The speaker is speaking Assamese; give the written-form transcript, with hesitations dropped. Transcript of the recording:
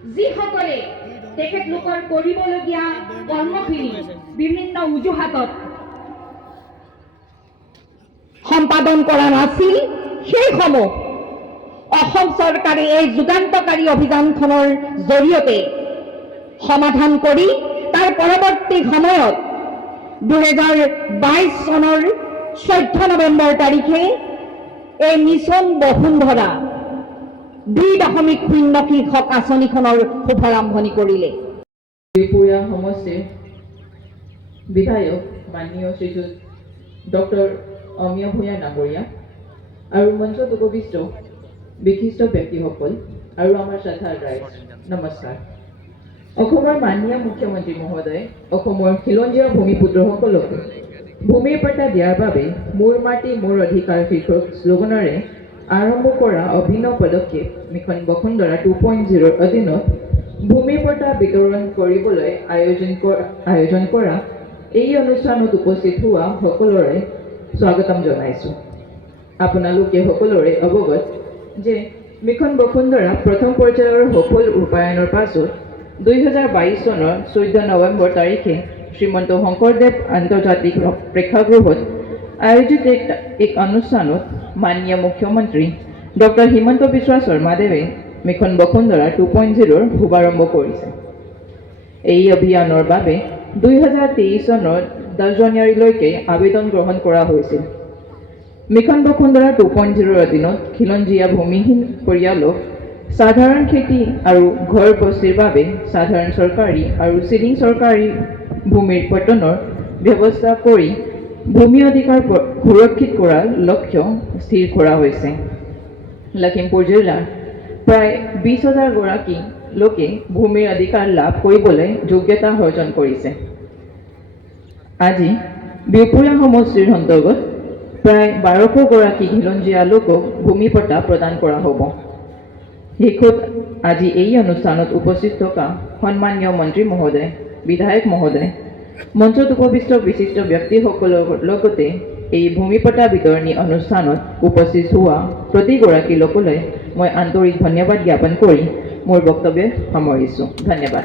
যিসকলে তেখেতলোকৰ কৰিবলগীয়া কৰ্মখিনি বিভিন্ন উজুহাতত সম্পাদন কৰা নাছিল, সেইসমূহ অসম চৰকাৰে এই যুগান্তকাৰী অভিযানখনৰ জৰিয়তে সমাধান কৰি তাৰ পৰৱৰ্তী সময়ত 2022 চনৰ 14 নৱেম্বৰ তাৰিখে এই মিছন বসুন্ধৰা 2.0 শীৰ্ষক আঁচনিখনৰ শুভাৰম্ভণি কৰিলে। বিপুয়া সমষ্টিৰ বিধায়ক মাননীয় শ্ৰীযুত ডক্টৰ অমিয় ভূঞা ডাঙৰীয়া আৰু মঞ্চত উপবিষ্ট বিশিষ্ট ব্যক্তিসকল আৰু আমাৰ শ্ৰদ্ধাৰ ৰাইজ, নমস্কাৰ। অসমৰ মাননীয় মুখ্যমন্ত্ৰী মহোদয় অসমৰ খিলঞ্জীয়া ভূমিপুত্ৰসকলক ভূমিৰ পট্টা দিয়াৰ বাবে মোৰ মাটি মোৰ অধিকাৰ শীৰ্ষক শ্লোগানেৰে আৰম্ভ কৰা অভিনৱ পদক্ষেপ মিছন বসুন্ধৰা 2.0 অধীনত ভূমিৰ পট্টা বিতৰণ কৰিবলৈ আয়োজন কৰা এই অনুষ্ঠানত উপস্থিত হোৱা সকলোৰে স্বাগতম জনাইছোঁ। আপোনালোকে সকলোৰে অৱগত যে মিছন বসুন্ধৰা প্ৰথম পৰ্যায়ৰ সফল ৰূপায়ণৰ পাছত 2022 চনৰ 14 নৱেম্বৰ তাৰিখে শ্ৰীমন্ত শংকৰদেৱ আন্তৰ্জাতিক প্ৰেক্ষাগৃহত আয়োজিত এক অনুষ্ঠানত মাননীয় মুখ্যমন্ত্ৰী ডক্টৰ হিমন্ত বিশ্ব শৰ্মাদেৱে মিছন বসুন্ধৰা 2.0 শুভাৰম্ভ কৰিছে। এই অভিযানৰ বাবে 2023 চনৰ 10 জানুৱাৰীলৈকে আবেদন গ্ৰহণ কৰা হৈছিল। মিছন বসুন্ধৰা 2.0 অধীনত খিলঞ্জীয়া ভূমিহীন পৰিয়ালক সাধাৰণ খেতি আৰু ঘৰ বস্তিৰ বাবে সাধাৰণ চৰকাৰী আৰু চিলিং চৰকাৰী ভূমিৰ পট্টনৰ ব্যৱস্থা কৰি ভূমি অধিকাৰ সুৰক্ষিত কৰাৰ লক্ষ্য স্থিৰ কৰা হৈছে। লখিমপুৰ জিলাৰ প্ৰায় 20,000 গৰাকী লোকে ভূমিৰ অধিকাৰ লাভ কৰিবলৈ যোগ্যতা অৰ্জন কৰিছে। আজি বিপুয়া সমষ্টিৰ অন্তৰ্গত প্ৰায় 1200 গৰাকী খিলঞ্জীয়া লোকক ভূমি পট্টা প্ৰদান কৰা হ'ব। শেষত আজি এই অনুষ্ঠানত উপস্থিত থকা সন্মানীয় মন্ত্ৰী মহোদয়, বিধায়ক মহোদয়, মঞ্চত উপবিষ্ট বিশিষ্ট ব্যক্তিসকলৰ লগতে এই ভূমি পট্টা বিতৰণী অনুষ্ঠানত উপস্থিত হোৱা প্ৰতিগৰাকী লোকলৈ মই আন্তৰিক ধন্যবাদ জ্ঞাপন কৰি মোৰ বক্তব্য সামৰিছোঁ। ধন্যবাদ।